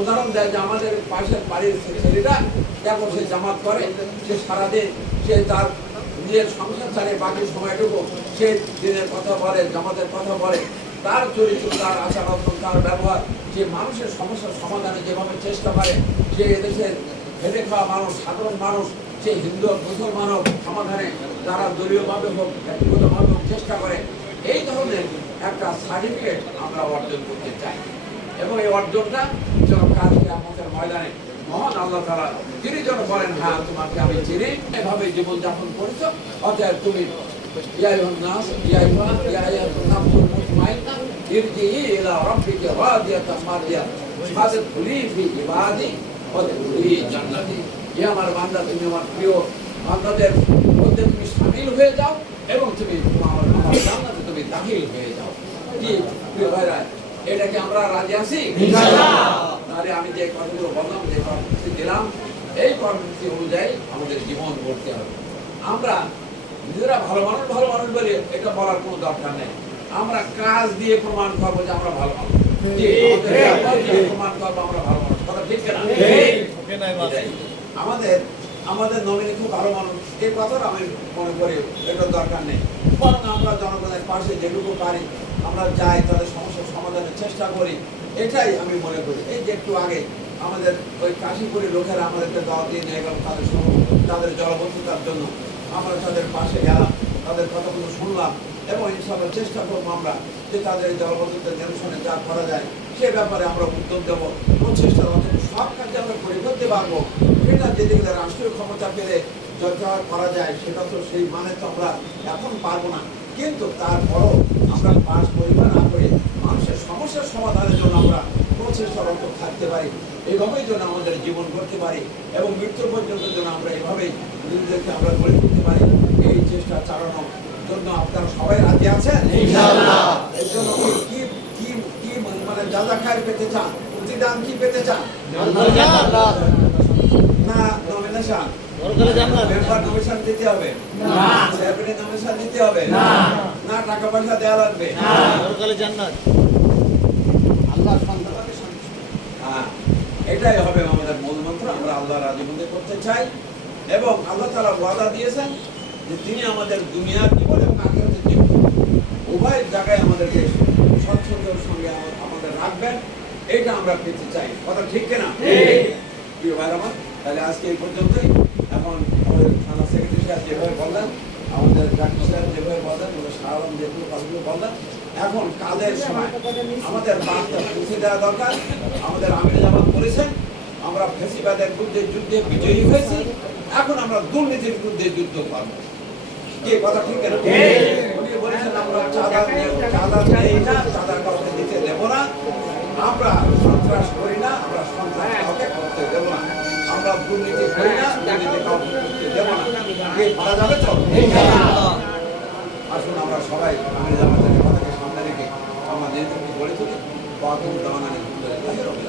উদাহরণ দেয় যে আমাদের পাশের বাড়ির ছে- ছেলেটা, দেখো সে জামাত করে সে সারাদিন সে তার নিজের সংসার ছাড়ে বাকি সময়টুকু সে দিনের কথা বলে, জামাতের কথা বলে। তার চরিত্র, তার আচার আচরণ তার ব্যবহার, যে মানুষের সমস্যার সমাধানে যেভাবে চেষ্টা করে, সে এদেশের খেটে খাওয়া মানুষ, সাধারণ মানুষ, সে হিন্দু মুসলমান সমাধানে তারা দলীয়ভাবে হোক, ব্যক্তিগতভাবে হোক, চেষ্টা করে। এই ধরনের একটা সার্টিফিকেট আমরা অর্জন করতে চাই। এবং এই অর্জনটা যেন কাজ আমাদের ময়দানে মহান আল্লাহ তারা তিনি যেন বলেন হ্যাঁ তোমাকে আমি চিনি। এভাবে জীবনযাপন করেছ। অতএব তুমি আমার তুমি আমার প্রিয় মধ্যে তুমি শামিল হয়ে যাও এবং তুমি তুমি দাখিল হয়ে যাও। কি প্রিয় ভাইরা এটা কি আমরা রাজি আছি? তাহলে আমি যে কথাগুলো বললাম যে কর্মসূচি দিলাম এই কর্মসূচি অনুযায়ী আমাদের জীবন গড়তে হবে। আমরা নিজেরা ভালো মানুষ ভালো মানুষ বলে এটা বলার কোনো দরকার নেই। আমরা কাজ দিয়ে প্রমাণ করব যে আমরা ভালো মানুষ। আমাদের প্রমাণ করব আমরা ভালো মানুষ। কথা ঠিক না আমাদের আমাদের নমিনি খুব ভালো মানুষ। এই কথাটা আমি মনে করি এটা দরকার নেই। বরং আমরা জনগণের পাশে যেটুকু পারি, আমরা যাই, তাদের সমস্যার সমাধানের চেষ্টা করি, এটাই আমি মনে করি। এই যে একটু আগে আমাদের ওই কাশীপুরের লোকেরা আমাদেরকে দল দিয়ে নিয়ে গেল তাদের তাদের জলবদ্ধতার জন্য। আমরা তাদের পাশে গেলাম, তাদের কথাগুলো শুনলাম এবং ইনশাআল্লাহ চেষ্টা করব আমরা যে তাদের এই জলবদ্ধতার নিরসনে যা করা যায়, সে ব্যাপারে আমরা উদ্যোগ দেবো প্রচেষ্টা সব কাজে আমরা করে, করতে পারব। সেটা যেদিকে রাষ্ট্রীয় ক্ষমতা পেলে যথা করা যায় সেটা তো সেই মানে তো আমরা এখন পারব না। কিন্তু তারপরও আমরা পাস করি বা না করে মানুষের সমস্যার সমাধানের জন্য আমরা প্রচেষ্টারত থাকতে পারি। এইভাবেই যেন আমাদের জীবন করতে পারি এবং মৃত্যু পর্যন্ত যেন আমরা এভাবেই নিজেদেরকে আমরা গড়ে তুলতে পারি। এই চেষ্টা চালানোর জন্য আপনারা সবাই রাজি আছেন? এই জন্য কি- কি কি কি মানে যাজা খায় পেতে চান প্রতিদান কি পেতে চান? না নমিনেশন মেম্বার দিতে হবে। না। চেয়ারম্যানের নমিনেশন দিতে হবে। না। না টাকা পয়সা দেওয়া লাগবে। হ্যাঁ, এটাই হবে আমাদের মূল মন্ত্র। আমরা আল্লাহ রাজি মধ্যে করতে চাই। এবং আল্লাহ তালা ওয়াদা দিয়েছেন যে তিনি আমাদের দুনিয়ার জীবন এবং আখেরাতের জীবন উভয় জায়গায় আমাদেরকে সৎসঙ্গের সঙ্গে আমাদের রাখবেন। এটা আমরা পেতে চাই। কথা ঠিক কিনা? প্রিয় ভাই আমার তাহলে আজকে এই পর্যন্তই। আমাদের থানা সেক্রেটারি সাহেব যেভাবে বললেন, আমাদের ডাক্তার সাহেব যেভাবে বললেন সারাম বললেন, এখন সময় আমাদের বার্তা পৌঁছে দেওয়া দরকার। আমাদের জামাত করেছেন আমরা ফেসিবাদের বিরুদ্ধে যুদ্ধে বিজয়ী হয়েছি, এখন আমরা দুর্নীতির বিরুদ্ধে যুদ্ধ করব। কি কথা ঠিক না উনি বলেছেন, আমরা চাঁদা চাঁদা চাঁদা কাউকে দিতে না। আমরা আসুন আমরা সবাই আমি জামাতের কথাকে সামনে রেখে আমাদের গড়ে তুলি বাদুর দানা নিয়ে